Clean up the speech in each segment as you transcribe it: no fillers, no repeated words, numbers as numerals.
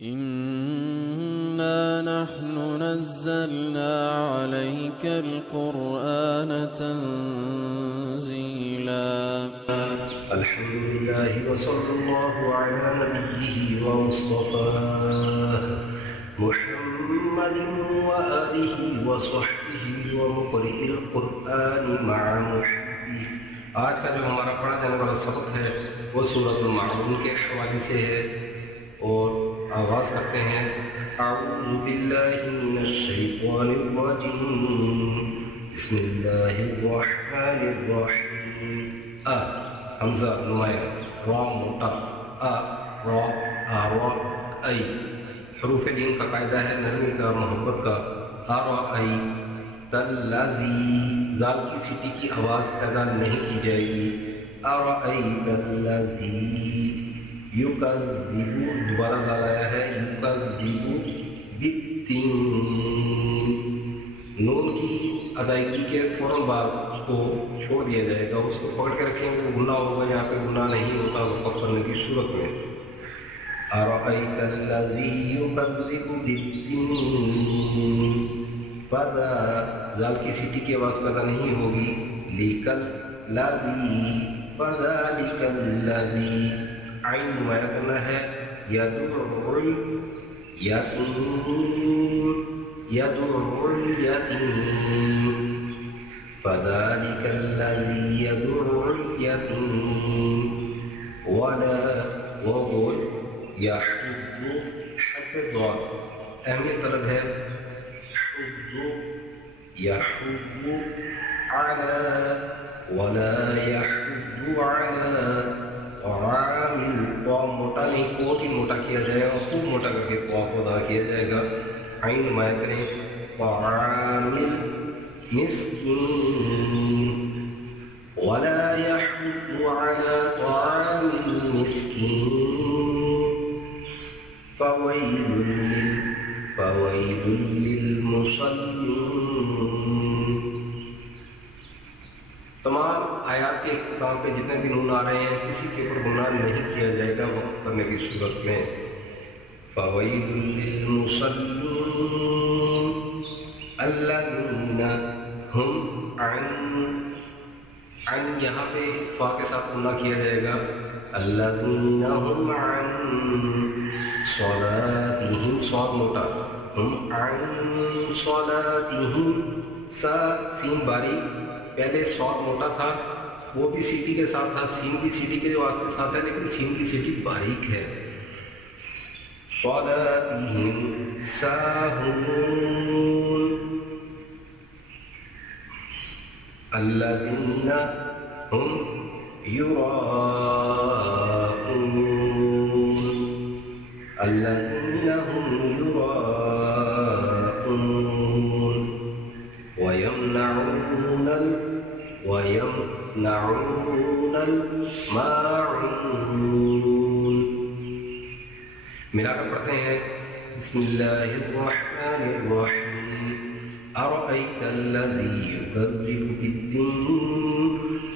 إنا نحن نزلنا عليك القرآن تنزيلا. الحمد لله وصلى الله على نبيه ومصطفاه محمد وآله وصحبه ومقرئ القرآن مع محبه. آج کا جو ہمارا پڑھا جانے والا سبق ہے وہ سورۃ المعون کے حوالے سے ہے، اور آغاز کرتے ہیں اعوذ باللہ من الشیطان الرجیم بسم اللہ الرحمن الرحیم. حمزہ نمایاں، را موٹا، را را ای. حروف لین کا قاعدہ ہے نرمی کا، محبت کا. ارأی الذی، ذال کی سیٹی کی آواز پیدا نہیں کی جائے گی. ارأیت الذی یکذب، دوبارہ لگایا ہے یکذب بالدین. نون کی ادائیگی کے فوراً بعد اس کو چھوڑ دیا جائے گا، اس کو پکڑ کے رکھیں گے. گناہ ہوگا، یہاں پہ گناہ نہیں ہوتا وقف کرنے کی صورت میں. ارأیت الذی یکذب بالدین، فذا، ذال کی سیٹی کی آواز پیدا نہیں ہوگی. لیکل الذی، فذالک الذی، عین نمایاں کرنا ہے. یدعو الیتیم، یدعو الیتیم، فذلک الذی یدعو الیتیم. ولا وقل یحض، حفظ، اہمیت طلب ہے. حض یحض علی، ولا یحض علی طعام، موٹا نہیں، کوٹ ہی موٹا کیا جائے گا، خوب موٹا کر کے قاف ادا کیا جائے گا. عین نمایاں کریں. طعام المسکین، ولا یحض علی طعام المسکین. فویل للمصلین. تمام آیات کے اختتام پہ جتنے بھی نون آ رہے ہیں کسی کے اوپر گناہ نہیں کیا جائے گا وقف کرنے کی صورت میں. فویل للمصلین الذین هم عن، یہاں پہ فا کے ساتھ گناہ کیا جائے گا. الذین هم عن صلاتہم، صاد موٹا، هم عن صلاتہم، سین باریک. پہلے صاد موٹا تھا، وہ بھی سیٹی کے ساتھ تھا، سین کی سیٹی کے آواز کے ساتھ ہے، لیکن سین کی سیٹی باریک ہے. صلاتہم ساہون، الذین هم یراءون، الذین هم یراءون. وَيَمْنَعُونَ الْمَاعُونَ. ملا کر پڑھتے ہیں بسم اللہ الرحمن الرحیم. أَرَأَيْتَ الَّذِي يُكَذِّبُ بِالدِّينِ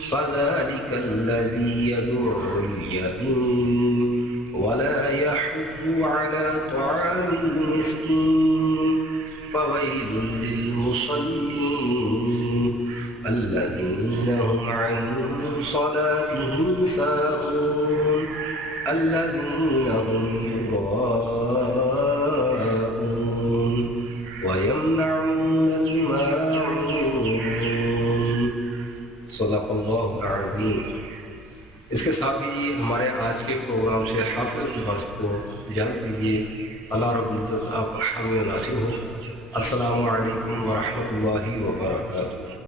فَذَلِكَ الَّذِي يَدُعُّ الْيَتِيمَ وَلَا يَحُضُّ عَلَى طَعَامِ الْمِسْكِينِ. فويل للمصلين الذين هم عن صلاتهم ساهون، الذين هم يراءون ويمنعون الماعون. صدق اللہ العظیم. اس کے ساتھ ہی ہمارے آج کے پروگرام سے حافظ الورث کو اجازت دیجیے. اللہ رب العزت آپ حامی و ناصر ہو. السلام علیکم ورحمۃ اللہ وبرکاتہ.